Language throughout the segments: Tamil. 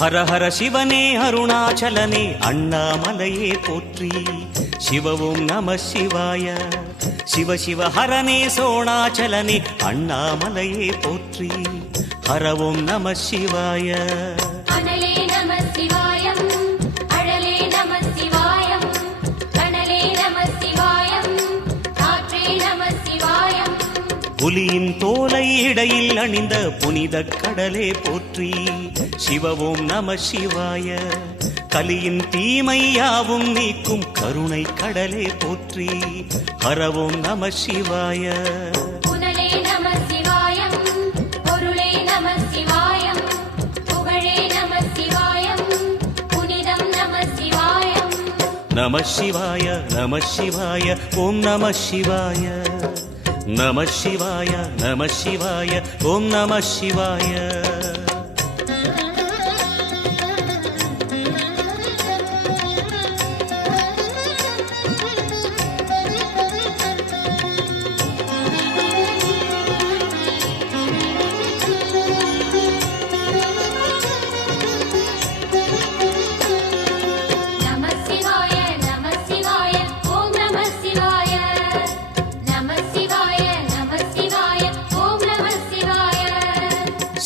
ஹர ஹர சிவனே அருணாச்சலனே அண்ணாமலையே போற்றி. சிவவும் நம சிவாய. சிவ சிவ ஹரனே சோணாச்சலனே அண்ணாமலையே போற்றி. ஹரவும் நம சிவாய. அனலே நம சிவாயம், அழலே நம சிவாயம், கனலே நம சிவாயம், காற்றே நம சிவாயம். புலியின் தோலை இடையில் அணிந்த புனித கடலே போற்றி. சிவவும் நம சிவாய. கலியின் தீமையாவும் நீக்கும் கருணை கடலே போற்றி. ஹரவும் நம சிவாய. புனலே நம சிவாயம், பொருளே நம சிவாயம், புகழே நம சிவாயம், புனிதம் நம சிவாயம். நம சிவாய நம சிவாய ஓம் நம சிவாய. நம சிவாய நம சிவாய ஓம் நம சிவாய.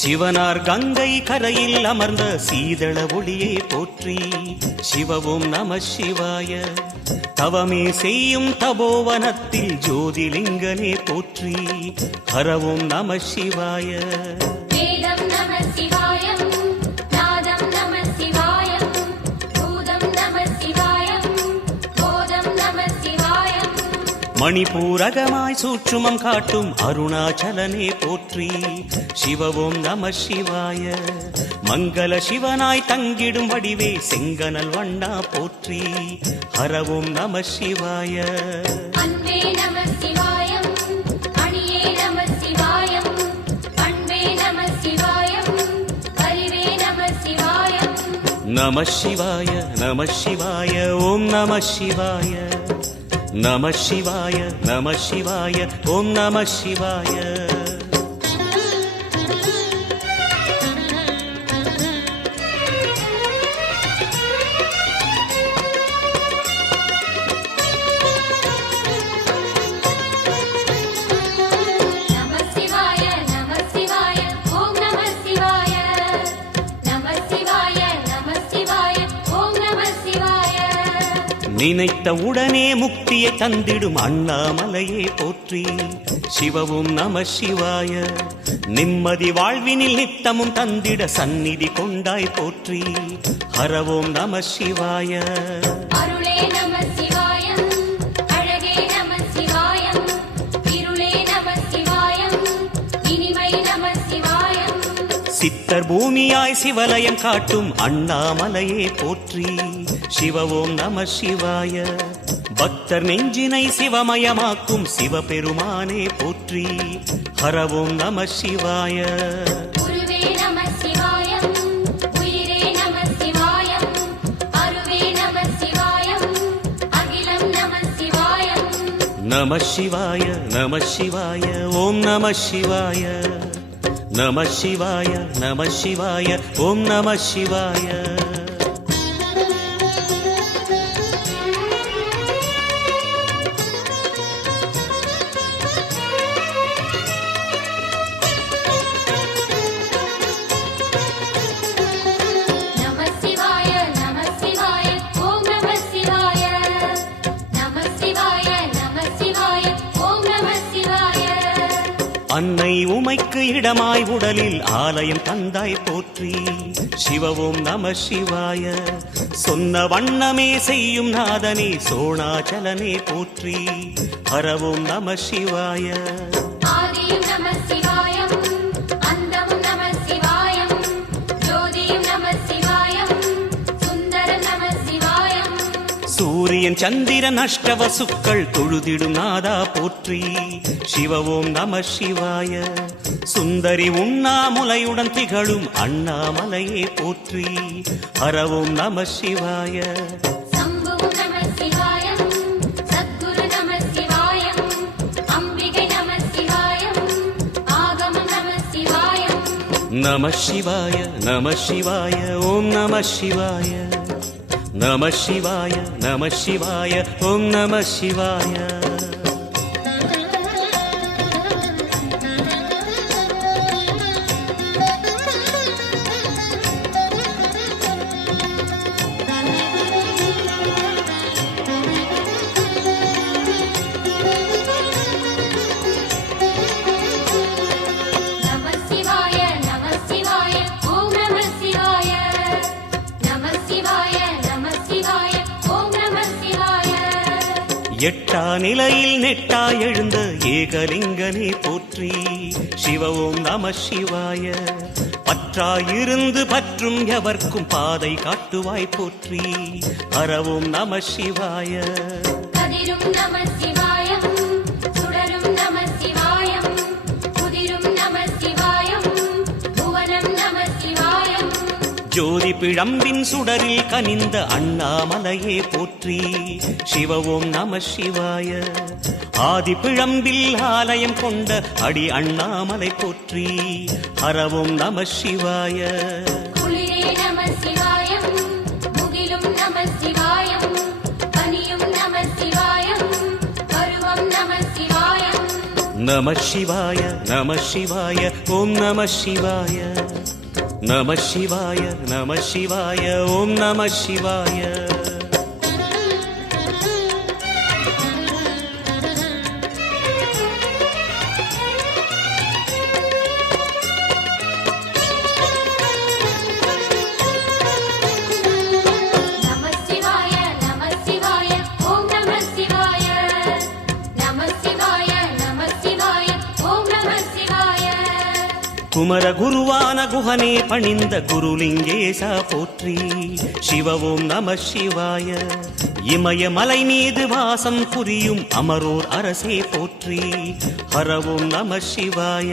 சிவனார் கங்கை கரையில் அமர்ந்த சீதள ஒளியே போற்றி. சிவவும் நம சிவாய. தவமே செய்யும் தபோவனத்தில் ஜோதிலிங்கனே போற்றி. ஹரவும் நம சிவாய. வேதம் நம சிவாயம், நாதம் நம சிவாயம், பூதம் நம சிவாயம், போதம் நம சிவாயம். மணிபூரகமாய் சூட்சுமம் காட்டும் அருணாச்சலனே போற்றி. சிவவும் நம சிவாய. மங்கள சிவனாய் தங்கிடும் வடிவே செங்கனல் வண்ணா போற்றி. ஹரவும் நம சிவாய. அன்பே நம சிவாயம், அணியே நம சிவாயம், பண்பே நம சிவாயம், அறிவே நம சிவாயம். நம சிவாய நம சிவாய ஓம் நம சிவாய. நம சிவாய நம சிவாய ஓம் நம சிவாய. நினைத்த உடனே முக்தியை தந்திடும் அண்ணாமலையே போற்றி. சிவவும் நம சிவாய. நிம்மதி வாழ்வினில் நித்தமும் தந்திட சந்நிதி கொண்டாய் போற்றி. ஹரவோம் நம சிவாய. அருளே நம சிவாயம், அழகே நம சிவாயம், இருளே நம சிவாயம், இனிமை நம சிவாயம். சித்தர் பூமியாய் சிவலயம் காட்டும் அண்ணாமலையே போற்றி. சிவவோம் நம சிவாய. பக்தர் நெஞ்சினை சிவமயமாக்கும் சிவபெருமானே போற்றி. ஹரவோம் நம சிவாய. குருவே நம சிவாயம், உயிரே நம சிவாயம், அருவே நம சிவாயம், அகிலம் நம சிவாயம். நம சிவாய நம சிவாய ஓம் நம சிவாய. நம சிவாய நம சிவாய ஓம் நம சிவாய. அன்னை உமைக்கு இடமாய் உடலில் ஆலயம் தந்தாய் போற்றி. சிவவோம் நம சிவாய. சொன்ன வண்ணமே செய்யும் நாதனே சோணாச்சலனே போற்றி. ஹரவோம் நம சிவாய. ஆதியும் நம சிவாயம், அந்தமும் நம சிவாயம், ஜோதியும் நம சிவாயம், சுந்தரம் நம சிவாயம். சூரியன் சந்திரன் அஷ்டவசுக்கள் தொழுதிடும் நாதா போற்றி. சிவவோம் நம சிவாய. சுந்தரி உண்ணாமுலையுடன் திகழும் அண்ணாமலையே போற்றி. ஹரவோம் நம சிவாய. சம்புவும் நம சிவாயம், சத்குரு நம சிவாயம், அம்பிகை நம சிவாயம், ஆகமம் நம சிவாயம். நம சிவாய நம சிவாய ஓம் நம சிவாய நம சிவாய நம சிவாய ஓம் நம சிவாய நம சிவாய நம சிவாய ஓம் நம சிவாய நம சிவாய நம சிவாய ஓம் நம சிவாய எட்டா நிலையில் நெட்டா எழுந்த ஏகலிங்கனே போற்றி சிவ ஓம் நம சிவாய பற்றாயிருந்து பற்றும் எவர்க்கும் பாதை காட்டுவாய் போற்றி ஹரவோம் நம சிவாய கதிரும் நம சிவாயம் சுடரும் நம சிவாயம் குதிரும் நம சிவாயம் புவனம் நம சிவாயம் ஜோதி பிழம்பின் சுடரில் கனிந்த அண்ணாமலையே போற்றி சிவ ஓம் நம சிவாய ஆதி பிழம்பில் ஆலயம் கொண்ட அடி அண்ணாமலை போற்றி ஹரவோம் நம சிவாய குளிரே நம சிவாயம் முகிலும் நம சிவாயம் பனியும் நம சிவாயம் பருவம் நம சிவாயம் நம சிவாய நம சிவாய ஓம் நம சிவாய நம சிவாய நம சிவாய ஓம் நம சிவாய நம சிவாய நம சிவாய ஓம் நம சிவாய நம சிவாய நம சிவாய ஓம் நம சிவாய குமர குருவான குஹனே பணிந்த குருலிங்கேசா போற்றி சிவ ஓம் நம சிவாய இமயமலை மீது வாசம் புரியும் அமரோர் அரசே போற்றி ஹர ஓம் நம சிவாய